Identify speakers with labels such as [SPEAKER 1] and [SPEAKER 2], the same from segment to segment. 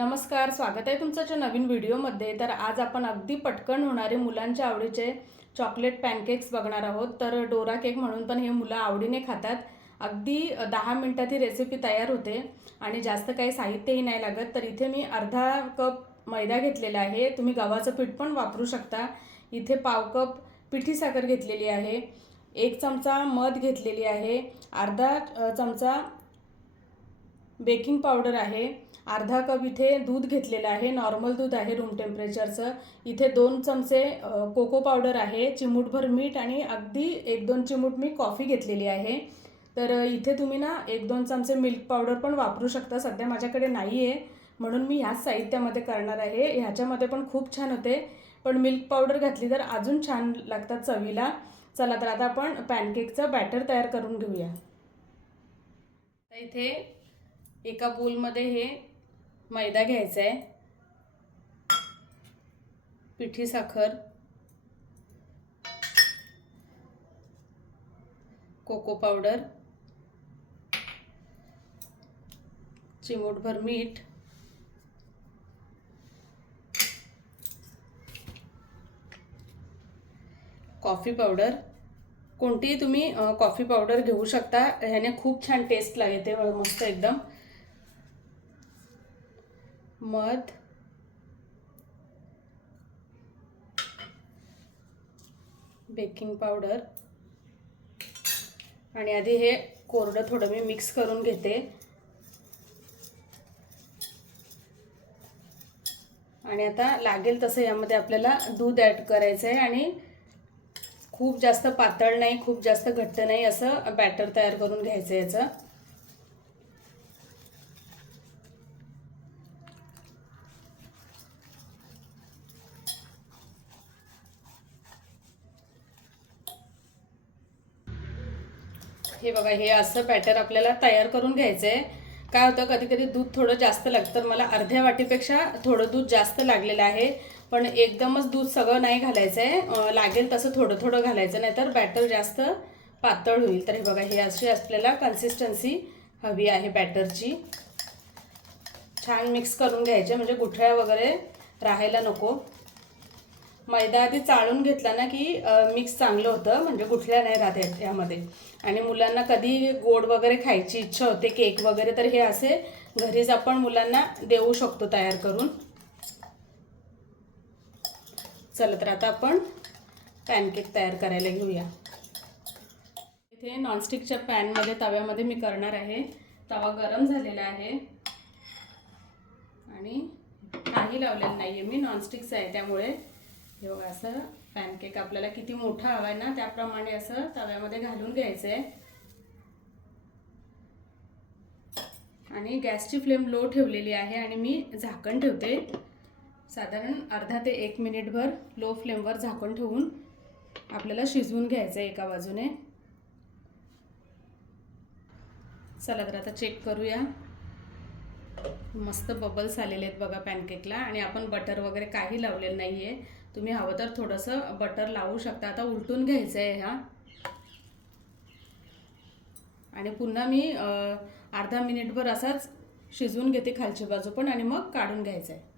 [SPEAKER 1] नमस्कार स्वागत आहे तुमचं नवीन व्हिडिओमध्ये. तर आज आपण अगदी पटकन होणारे मुलांच्या आवडीचे चॉकलेट पॅनकेक्स बघणार आहोत. तर डोरा केक म्हणून पण हे मुलं आवडीने खातात. अगदी दहा मिनटात ही रेसिपी तयार होते. आणि जास्त काही साहित्यही नाही लागत. तर इथे मी अर्धा कप मैदा घेतलेला आहे. तुम्ही गव्हाचं पीठ पण वापरू शकता. इथे पाव कप पिठी साखर घेतलेली आहे. एक चमचा मध घेतलेली आहे. अर्धा चमचा बेकिंग पावडर आहे. अर्धा कप इथे दूध घेतलेलं आहे. नॉर्मल दूध आहे रूम टेम्परेचरचं. इथे दोन चमचे कोको पावडर आहे. चिमूटभर मीठ आणि अगदी एक दोन चिमूट मी कॉफी घेतलेली आहे. तर इथे तुम्ही ना एक दोन चमचे मिल्क पावडर पण वापरू शकता. सध्या माझ्याकडे नाही आहे म्हणून मी ह्याच साहित्यामध्ये करणार आहे. ह्याच्यामध्ये पण खूप छान होते. पण मिल्क पावडर घातली तर अजून छान लागतात चवीला. चला तर आता आपण पॅनकेकचं बॅटर तयार करून घेऊया. इथे एका बोलमध्ये हे मैदा घ्यायचा आहे पिठी साखर कोको पावडर चिमूटभर मीठ कॉफी पावडर कोणतीही तुम्ही कॉफी पावडर घेऊ शकता. ह्याने खूप छान टेस्ट लागते मस्त एकदम. मध. Baking powder. आणि आधी हे कोरडं थोडं मी मिक्स करून घेते. आणि आता लागेल तसं यामध्ये आपल्याला दूध ॲड करायचं आहे आणि खूप जास्त पातळ नाही खूप जास्त घट्ट नाही असं बॅटर तयार करून घ्यायचं याचं. हे बघा हे असं बॅटर आपल्याला तयार करून घ्यायचं आहे काय होतं कधी कधी दूध थोडं जास्त लागतं तर मला अर्ध्या वाटीपेक्षा थोडं दूध जास्त लागलेलं आहे. पण एकदमच दूध सगळं नाही घालायचं आहे लागेल तसं थोडं थोडं घालायचं नाही तर बॅटर जास्त पातळ होईल. तर हे बघा हे अशी आपल्याला कन्सिस्टन्सी हवी आहे बॅटरची छान मिक्स करून घ्यायचे म्हणजे गुठळ्या वगैरे राहायला नको. मैदा आधी चाळून घेतला ना की मिक्स चांगलं होतं. म्हणजे गुठल्या नाही राहत यामध्ये. आणि मुलांना कधी गोड वगैरे खायची इच्छा होते केक वगैरे तर हे असे घरीच आपण मुलांना देऊ शकतो तयार करून. चला तर आता आपण पॅनकेक तयार करायला घेऊया. इथे नॉनस्टिकच्या पॅनमध्ये तव्यामध्ये मी करणार आहे. तवा गरम झालेला आहे. आणि काही लावलेलं नाही आहे मी नॉनस्टिकचं आहे त्यामुळे हे बघा असं पॅनकेक आपल्याला किती मोठा हवा आहे ना त्याप्रमाणे असं तव्यामध्ये घालून घ्यायचं आहे आणि गॅसची फ्लेम लो ठेवलेली आहे आणि मी झाकण ठेवते. साधारण अर्धा ते एक मिनिटभर लो फ्लेमवर झाकण ठेवून आपल्याला शिजवून घ्यायचं आहे एका बाजूने. चला तर आता चेक करूया. मस्त बबल्स आलेले आहेत बघा पॅनकेकला आणि आपण बटर वगैरे काही लावलेलं नाही आहे तुम्ही हवं तर थोडंसं बटर लावू शकता. आता उलटून घ्यायचं आहे ह्या आणि पुन्हा मी अर्धा मिनिटभर असाच शिजवून घेते खालची बाजू पण आणि मग काढून घ्यायचं आहे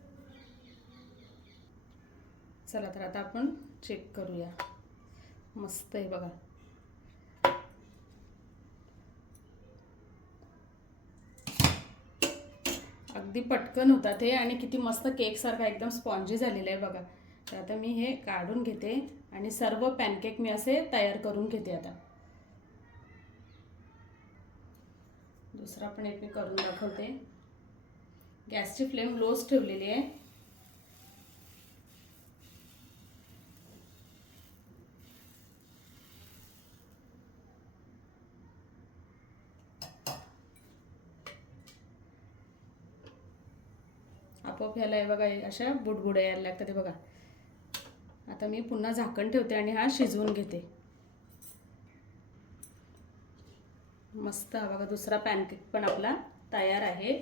[SPEAKER 1] चला तर आता आपण चेक करूया. मस्त आहे बघा. अगदी पटकन होतात हे आणि किती मस्त केकसारखा एकदम स्पॉन्जी झालेला आहे बघा. तर आता मी हे काढून घेते आणि सर्व पॅनकेक मी असे तयार करून घेते आता. दुसरा पण एक मी करून दाखवते. गॅसची फ्लेम लोच ठेवलेली आहे. आपोआप ह्याला हे बघा अशा बुडबुड्या यायला लागतात ते बघा. आता मी पुन्हा झाकण ठेवते आणि हा शिजवून घेते. मस्त हा बघा दुसरा पॅनकेक पण आपला तयार आहे.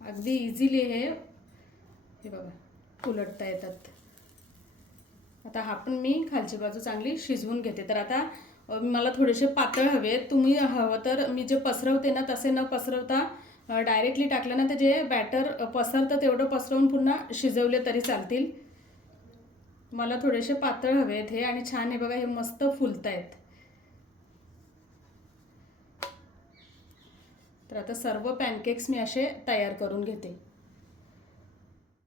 [SPEAKER 1] अगदी इझिली हे हे बघा उलटता येतात. आता हा पण मी खालची बाजू चांगली शिजवून घेते. तर आता मला थोडेसे पातळ हवे आहेत. तुम्ही हवं तर मी जे पसरवते ना तसे न पसरवता डायरेक्टली टाकलं ना तर जे बॅटर पसरतं तेवढं पसरवून पुन्हा शिजवले तरी चालतील. मला थोडेसे पातळ हवे आहेत हे आणि छान हे बघा हे मस्त फुलत आहेत तर आता सर्व पॅनकेक्स मी असे तयार करून घेते.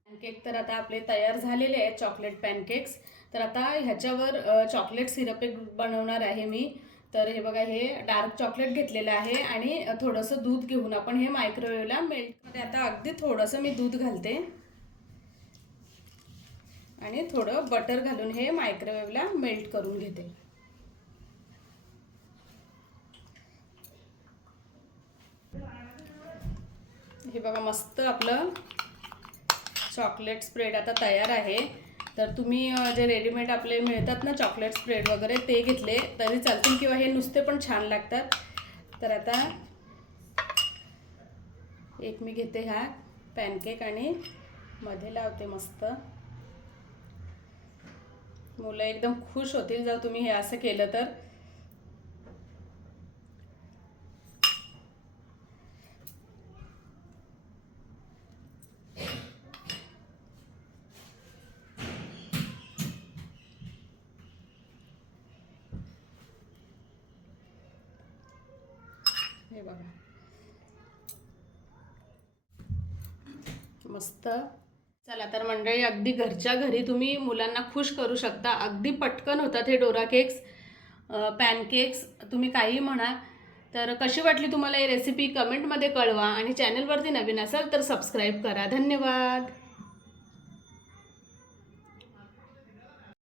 [SPEAKER 1] पॅनकेक तर आता आपले तयार झालेले आहेत चॉकलेट पॅनकेक्स तर आता ह्याच्यावर चॉकलेट सिरप एक बनवणार आहे मी. तर हे बघा हे डार्क चॉकलेट घेतलेलं आहे आणि थोडंसं दूध घेऊन आपण हे मायक्रोवेव्हला मेल्टमध्ये आता अगदी थोडंसं मी दूध घालते. आणि थोडं बटर घालून हे मायक्रोवेव्हला मेल्ट करून घेते. हे बघा मस्त आपलं चॉकलेट स्प्रेड आता तयार आहे. तर तुम्ही जे रेडीमेड आपले मिळतात ना चॉकलेट स्प्रेड वगैरे ते घेतले तरी चालतील किंवा हे नुसते पण छान लागतात. तर आता एक मी घेते हा पॅनकेक आणि मध्ये लावते मस्त. मुलं एकदम खुश होतील जर तुम्ही हे असं केलं तर. हे बघा. मस्त. चला तर मंडळी अगदी घरच्या घरी तुम्ही मुलांना खुश करू शकता. अगदी पटकन होतात हे डोरा केक्स पॅनकेक्स. तुम्ही काही म्हणा तर कशी वाटली तुम्हाला ही रेसिपी कमेंटमध्ये कळवा. आणि चॅनलवरती नवीन असाल तर सबस्क्राईब करा. धन्यवाद.